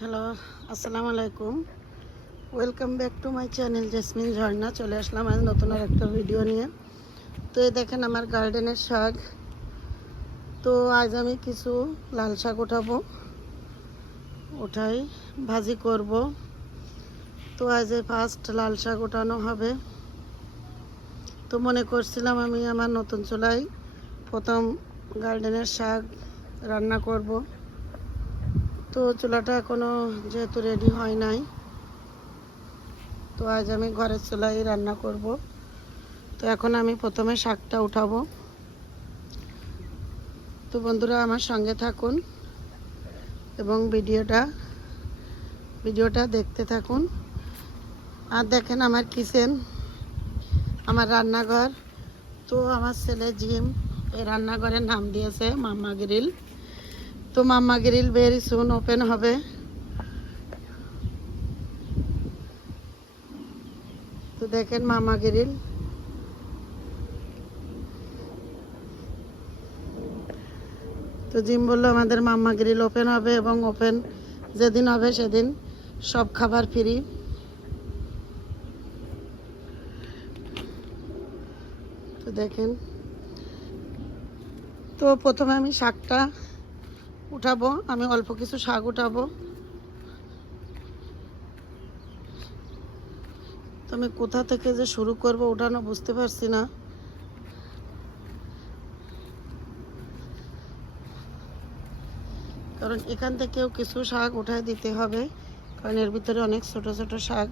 Hello আসসালামু আলাইকুম welcome back to my channel Jasmine Jharna চলে আসলাম আজ নতুন আর একটা ভিডিও নিয়ে। তো এই দেখেন আমার গার্ডেনের শাক। তো আজ আমি কিছু লাল শাক উঠাবো। ওঠাই ভাজি করব। তো আজ ফার্স্ট লাল শাক ওঠানো হবে। তো মনে করছিলাম আমি আমার নতুন চুলায় প্রথম গার্ডেনের শাক রান্না করব। তো চুলাটা এখনও যেহেতু রেডি হয় নাই, তো আজ আমি ঘরের চুলাই রান্না করব। তো এখন আমি প্রথমে শাকটা উঠাবো। তো বন্ধুরা আমার সঙ্গে থাকুন এবং ভিডিওটা ভিডিওটা দেখতে থাকুন। আর দেখেন আমার কিচেন, আমার রান্নাঘর। তো আমার ছেলে জিম, এই রান্নাঘরের নাম দিয়েছে মাম্মা গ্রিল। তো Mamma Grill very soon open হবে। তো দেখেন মামা গ্রিল তো জিম বলল, আমাদের মাম্মা গ্রিল ওপেন হবে এবং ওপেন যেদিন হবে সেদিন সব খাবার ফ্রি তো দেখেন। তো প্রথমে আমি শাকটা উঠাবো, আমি অল্প কিছু শাক উঠাবো। তো আমি কোথা থেকে যে শুরু করব উঠানো বুঝতে পারছি না। কারণ এখান থেকেও কিছু শাক উঠায় দিতে হবে, কারণ এর ভিতরে অনেক ছোট ছোট শাক।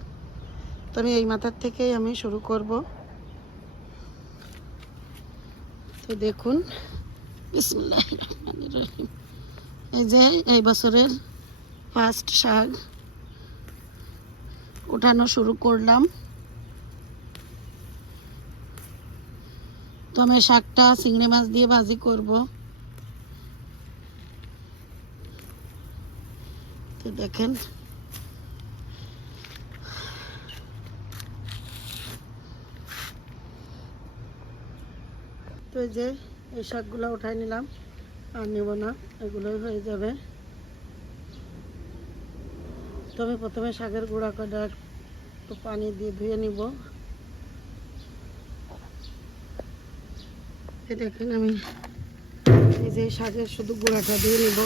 তো আমি এই মাথার থেকেই আমি শুরু করব। তো দেখুন, বিসমিল্লাহির রহমানির রহিম। এই যে, এই বছরের ফার্স্ট শাক। উঠানো শুরু করলাম। তো আমি শাকটা চিংড়ি মাছ দিয়ে ভাজি করব। তো দেখেন। তো এই যে, এই শাকগুলো উঠাই নিলাম। আর নেব না, এগুলোই হয়ে যাবে। তো আমি প্রথমে শাকের গুঁড়া কটা একটু পানি দিয়ে ধুয়ে নিব। দেখেন আমি এই যে শাকের শুধু গুঁড়াটা দিয়ে নিব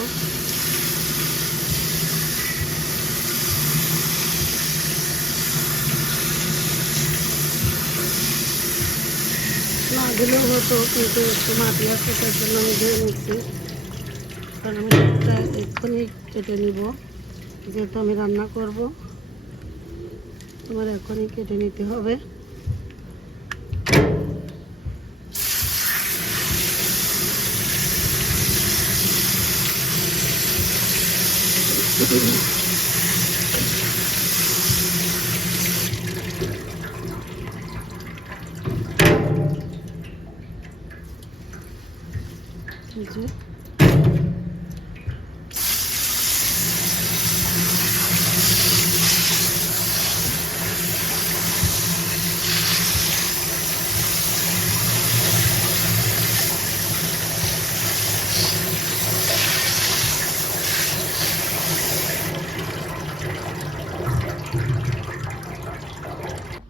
না দিলেও হতো, কিন্তু একটু মাটি আছে, তার জন্য আমি ধুয়ে নিচ্ছি। কারণ আমি শাকটা এক্ষুনি কেটে নিব, যেহেতু আমি রান্না করব। তোমার এখনই কেটে নিতে হবে। এই যে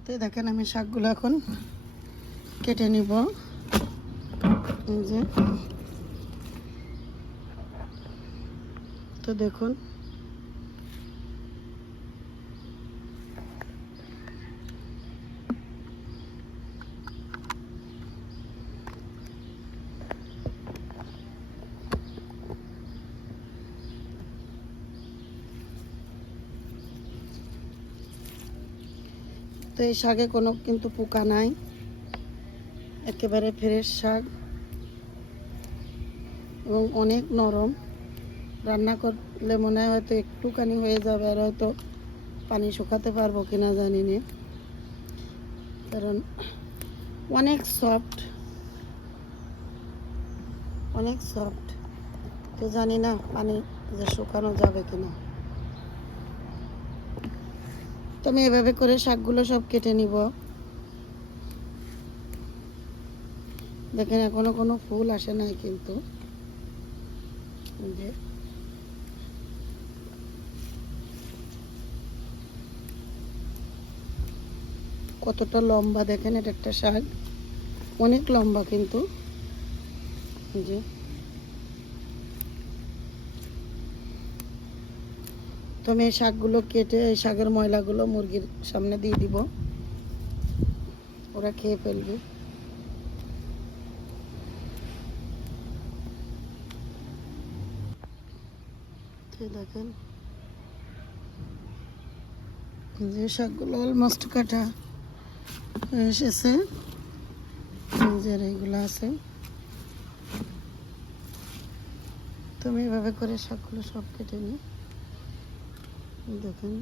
তো এই দেখেন আমি শাকগুলো এখন কেটে নিব। যে। তো দেখুন তো এই শাকে কোনো কিন্তু পোকা নাই। একেবারে ফ্রেশ শাক। এবং অনেক নরম। রান্না করলে মনে হয় হয়তো একটুখানি হয়ে যাবে আর হয়তো পানি শুকাতে পারব কিনা জানি না। কারণ অনেক সফট অনেক সফট তো জানি না পানি যে শুকানো যাবে কিনা। তো আমি এভাবে করে শাকগুলো সব কেটে নিব। দেখেন, এখনও কোনো ফুল আসে নাই কিন্তু। যে। কতটা লম্বা, দেখেন, এটা একটা শাক। অনেক লম্বা কিন্তু। যে। তো এই শাকগুলো কেটে, এই শাকের ময়লাগুলো মুরগির সামনে দিয়ে দিব। ওরা খেয়ে ফেলবে। দেখেন, যে শাকগুলো অলমোস্ট কাটা এসেছে নিজের এইগুলো আছে। তো আমি এভাবে করে শাকগুলো সব কেটে নিই দেখেন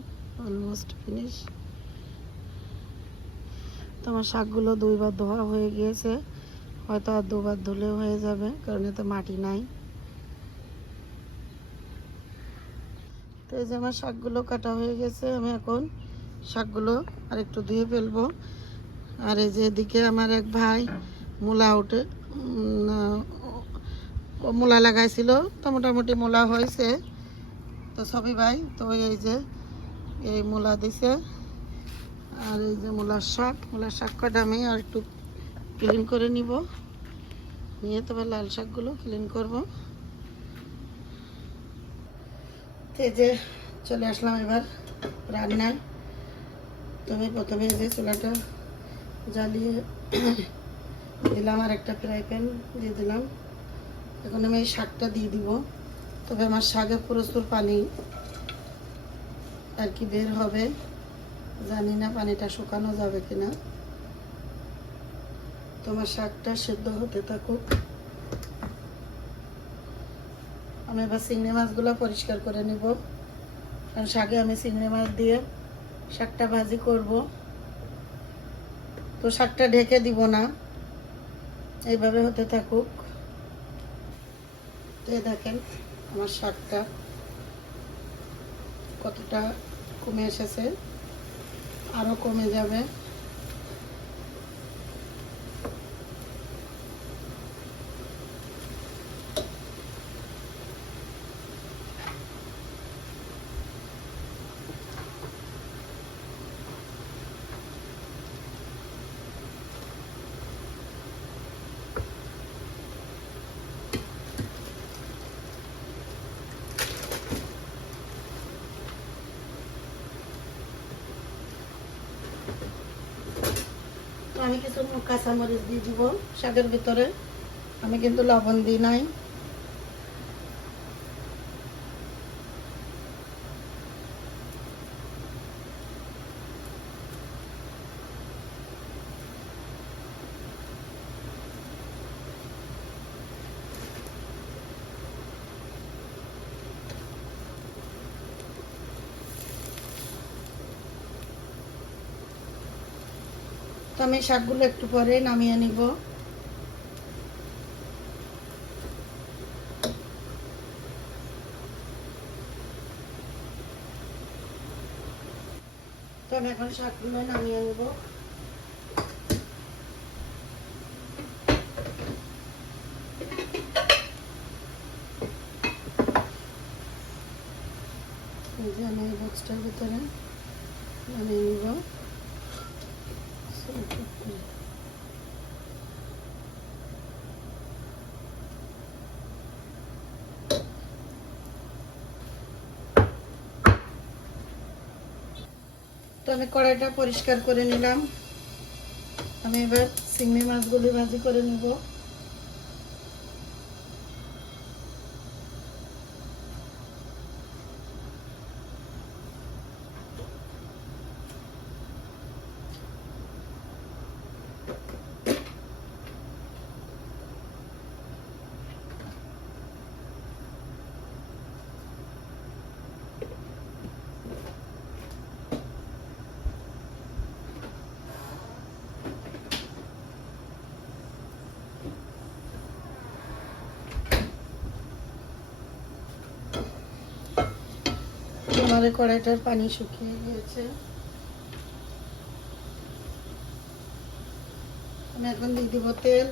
অলমোস্ট ফিনিশ তো আমার শাকগুলো দুইবার ধোয়া হয়ে গিয়েছে। হয়তো আর দুবার ধুলেও হয়ে যাবে, কারণ এতে মাটি নাই। তো এই যে আমার শাকগুলো কাটা হয়ে গেছে, আমি এখন শাকগুলো আর একটু ধুয়ে ফেলব। আর এই যে এদিকে আমার এক ভাই মূলা উঠে মূলা লাগাইছিল। তো মোটামুটি মূলা হয়েছে। তো সবই ভাই, তো এই যে এই মূলা দিছে। আর এই যে মূলার শাক মূলার শাক কটা আমি আর একটু ক্লিন করে নিব। নিয়ে তবে লাল শাকগুলো ক্লিন করব। এই যে চলে আসলাম এবার রান্নায়। তো আমি প্রথমে যে চুলাটা জ্বালিয়ে দিলাম আর একটা ফ্রাই প্যান দিয়ে দিলাম। এখন আমি এই শাকটা দিয়ে দিব। তবে আমার শাকে প্রচুর পানি আর কি বের হবে জানি না পানিটা শুকানো যাবে কিনা। তোমার শাকটা সেদ্ধ হতে থাকুক। আমি এবার চিংড়ি মাছগুলো পরিষ্কার করে নিব। কারণ শাকে আমি চিংড়ি মাছ দিয়ে শাকটা ভাজি করব। তো শাকটা ঢেকে দিব না। এইভাবে হতে থাকুক। এই দেখেন। আমার শাকটা কতটা কমে এসেছে আরও কমে যাবে। আমি কিছু কাঁচামরিচ দিয়ে দিব শাকের ভিতরে। আমি কিন্তু লবণ দিই নাই। তো আমি শাকগুলো একটু পরে নামিয়ে নিব। তো আমি এখন শাকগুলো নামিয়ে নেব এই যে আমি এই বক্সটার ভিতরে নামিয়ে নিব তো আমি কড়াইটা পরিষ্কার করে নিলাম। আমি এবার সিংড়ি মাছগুলি ভাজি করে নিব। আমাদের কড়াইটার পানি শুকিয়ে গিয়েছে। আমি এখন দিয়ে দিব তেল।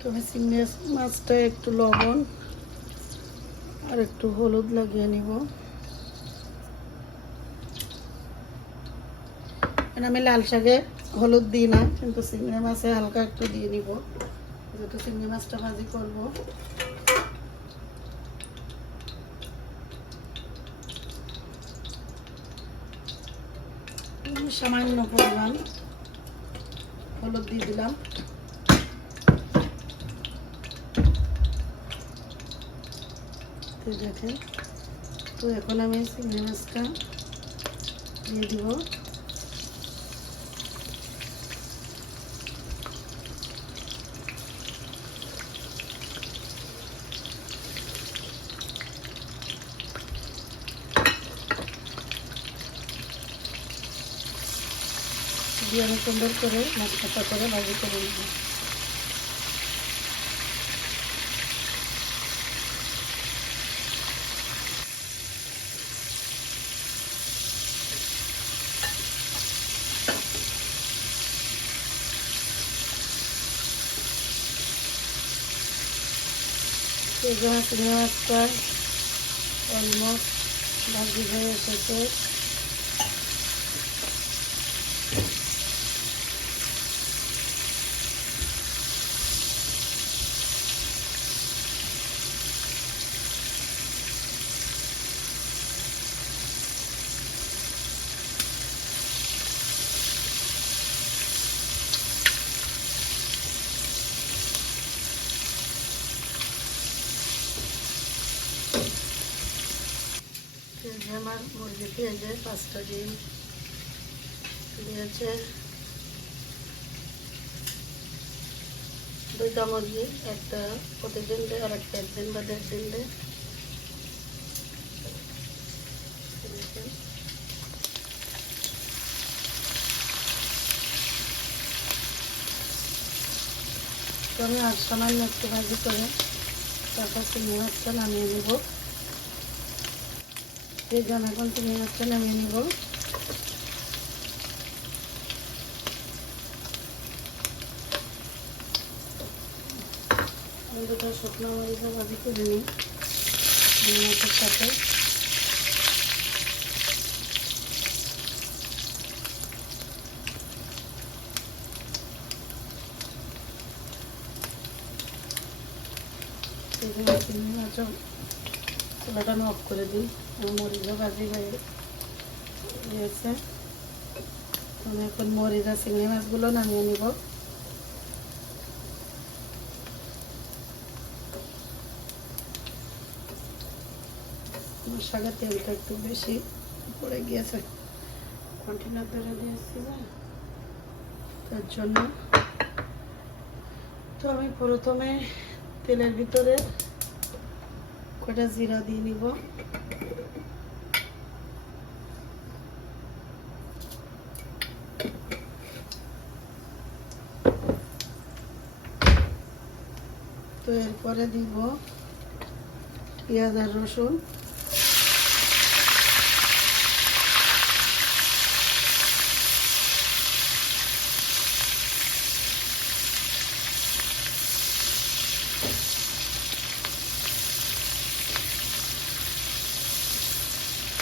তবে চিংড়ি মাছটা একটু লবণ আর একটু হলুদ লাগিয়ে নিব। কারণ আমি লাল শাকে হলুদ দিই না, কিন্তু চিংড়ি মাছে হালকা একটু দিয়ে নিব যেহেতু চিংড়ি মাছটা ভাজি করব। সামান্য পরিমাণ হলুদ দিয়ে দিলাম। দেখেন, তো এখন আমি চিংড়ি মাছটা দিয়ে দিব। দিয়ে আমি সুন্দর করে মাছটা করে ভাজি করে নেব। এই মাছটা অলমোস্ট ভাজি হয়ে এসেছে। আমার এই যে পাঁচটা ডিম। দিয়েছে দুইটা মুরগি, একটা প্রতিদিন দেয় আর একটা একদিন বা দেড় দিন দেয় আমি আর সামান্য একটু ভাজি করে তারপর চিংড়ি মাছটা নামিয়ে নেব। জন্য এখন চিংড়ি মাছটা নামিয়ে নেব। দুটো শুকনো মরিচা ভাজি করে নিই। সাথে এই জন্য চিংড়ি মাছও চুলাটা আমি অফ করে দিই। মরিচও ভাজি হয়ে গিয়েছে। আমি এখন মরিচ আর চিংড়ি মাছগুলো নামিয়ে নিব। আমার তেলটা একটু বেশি পড়ে গিয়েছে। কন্টেনার ধরে দিয়েছি তার জন্য তো আমি প্রথমে তেলের ভিতরে কটা জিরা দিয়ে নিব? তো এরপরে দিব পেঁয়াজ আর রসুন।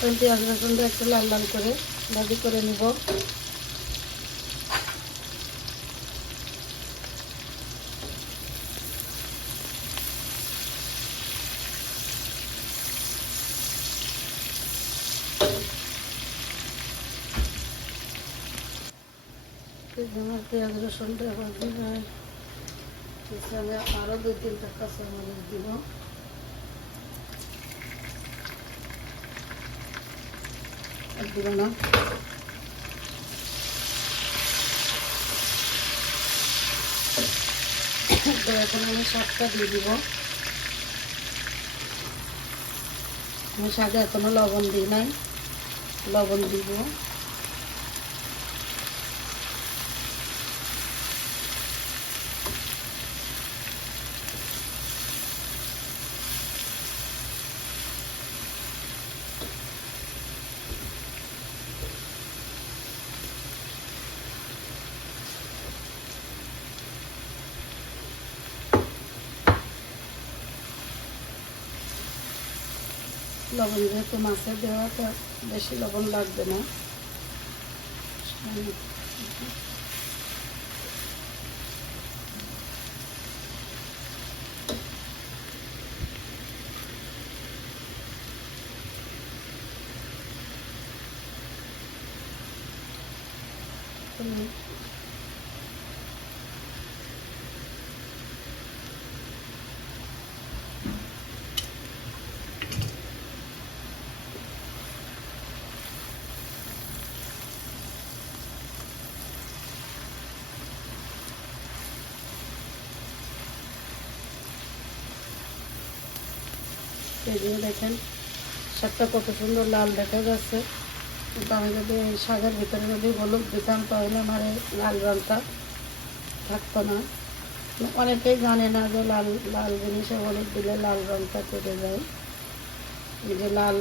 এখন পেঁয়াজ রসুনটা একটু লাল লাল করে ভাজি করে নিব। আমার পেঁয়াজ রসুনটা আমি আরও দুই তিনটা কাঁচা মরিচ দিব। দিব না তো এখন আমি শাকটা দিয়ে দিব। আমি শাকে এখনও লবণ দিই নাই। লবণ দিব। লবণ যেহেতু মাছে দেওয়া তো বেশি লবণ লাগবে না যে দেখেন। শাকটা কত সুন্দর লাল দেখা যাচ্ছে। আমি যদি এই শাকের ভিতরে যদি হলুদ দিতাম, তাহলে আমার এই লাল রঙটা থাকতো না। অনেকেই জানে না যে লাল লাল জিনিসে হলুদ দিলে লাল রঙটা কেটে যায়। এই যে লাল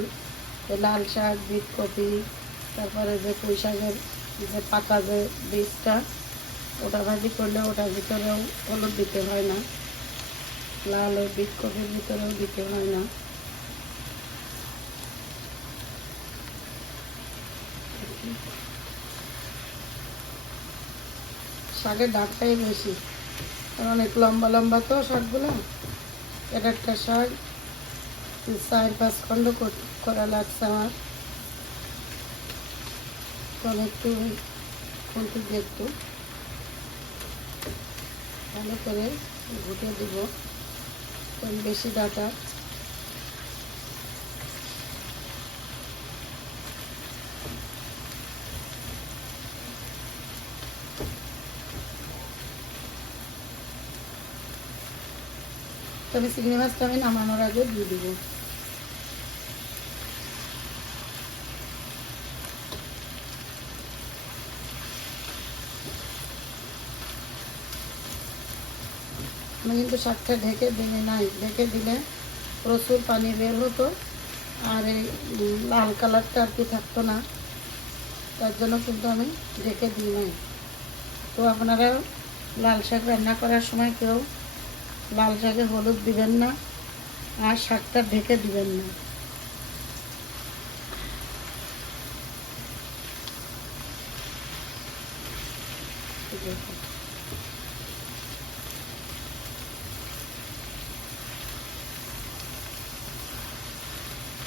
লাল শাক কপি তারপরে যে পুঁই শাকের যে পাতা যে বীজটা, ওটা ভাজি করলে ওটার ভিতরেও হলুদ দিতে হয় না। লাল ওই কপির ভিতরেও দিতে হয় না। শাকের ডাকটাই বেশি। আর অনেক লম্বা লম্বা তো শাকগুলো। এটা একটা শাক। চার, পাঁচ খণ্ড করা লাগছে আমার। তো আমি একটু দিয়ে একটু ভালো করে ঘুটে দিব। কারণ বেশি ডাটা তবে চিংড়ি মাছটা আমি নামানোর আগে দিয়ে দিব। আমি কিন্তু শাকটা ঢেকে দিলে নাই, ঢেকে দিলে প্রচুর পানি বের হতো, আর এই লাল কালারটা আর কি থাকতো না, তার জন্য কিন্তু আমি ঢেকে দিই নাই। তো আপনারা লাল শাক রান্না করার সময় কেউ লাল শাকে হলুদ দিবেন না, আর শাকটা ঢেকে দিবেন না।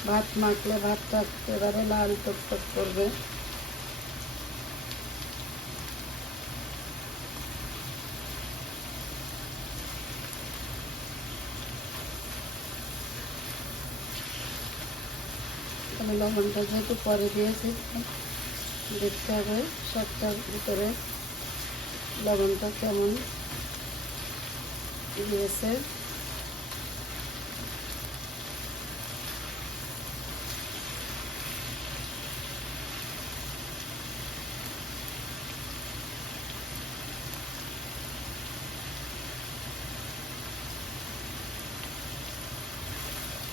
ভাত মাখলে ভাতটা একেবারে লাল টক টক করবে আমি লবণটা যেহেতু পরে দিয়েছি, দেখতে হবে শাকটার ভিতরে লবণটা কেমন দিয়েছে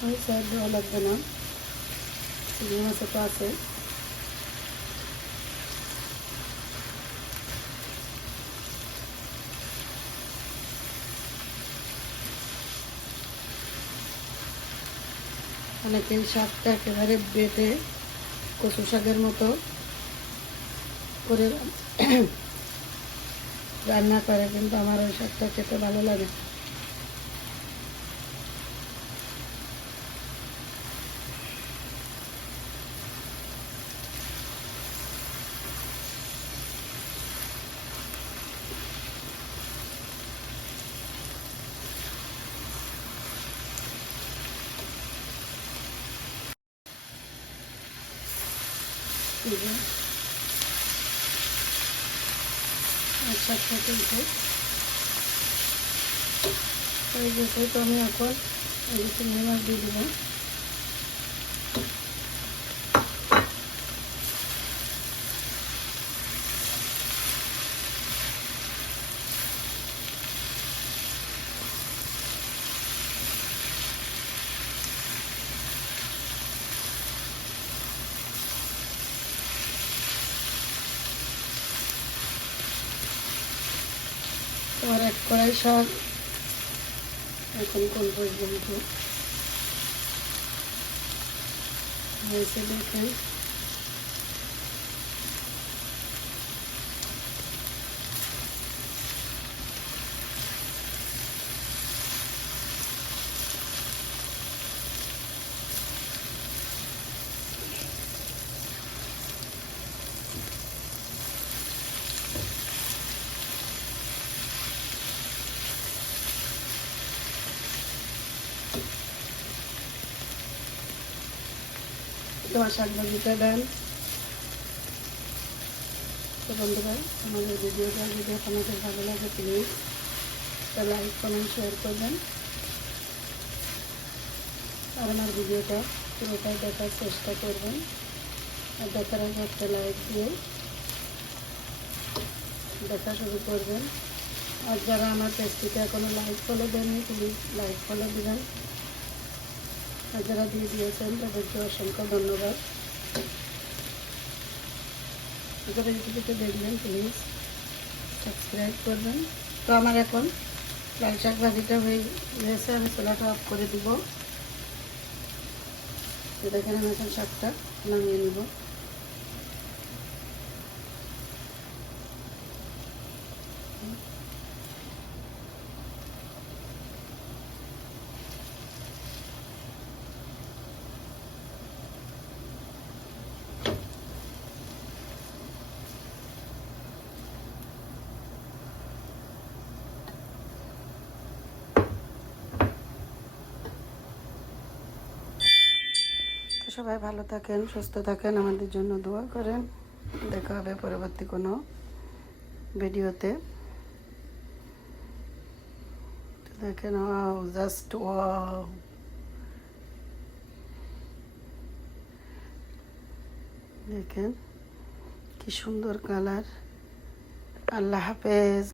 ওই সাইড দেওয়া লাগবে না চিংড়ি মাছও তো আছে। অনেকে শাকটা একেবারে বেটে কচু শাকের মতো করে রান্না করে, কিন্তু আমার ওই শাকটা খেতে ভালো লাগে আচ্ছা আর শাকটা কিন্তু এই যে তো আমি এখন চিংড়ি মাছ দিয়ে দিলাম শাক এখন কোন পর্যন্ত? হয়েছে তোমার শাক দেন। তো বন্ধুরা, আমাদের ভিডিওটা যদি আপনাদের ভালো লাগে প্লিজ একটা লাইক কমেন্ট শেয়ার করবেন। আর আমার ভিডিওটা পুরোটাই দেখার চেষ্টা করবেন। আর দেখার আগে একটা লাইক দিয়ে দেখা শুরু করবেন। আর যারা আমার পেজটিকে এখনও লাইক ফলো দেননি প্লিজ লাইক ফলো দেবেন। যারা দিয়ে দিয়েছেন তাদেরকে অসংখ্য ধন্যবাদ। যারা ইউটিউবে দেখবেন প্লিজ সাবস্ক্রাইব করবেন। তো আমার এখন লাল শাক ভাজিটা হয়ে গেছে, আমি চোলাটা অফ করে দিব। দেখেন আমি এখন শাকটা নামিয়ে নিব। সবাই ভালো থাকেন, সুস্থ থাকেন, আমাদের জন্য দোয়া করেন। দেখা হবে পরবর্তী কোনো ভিডিওতে। দেখেন জাস্ট দেখেন, কি সুন্দর কালার। আল্লাহ হাফেজ।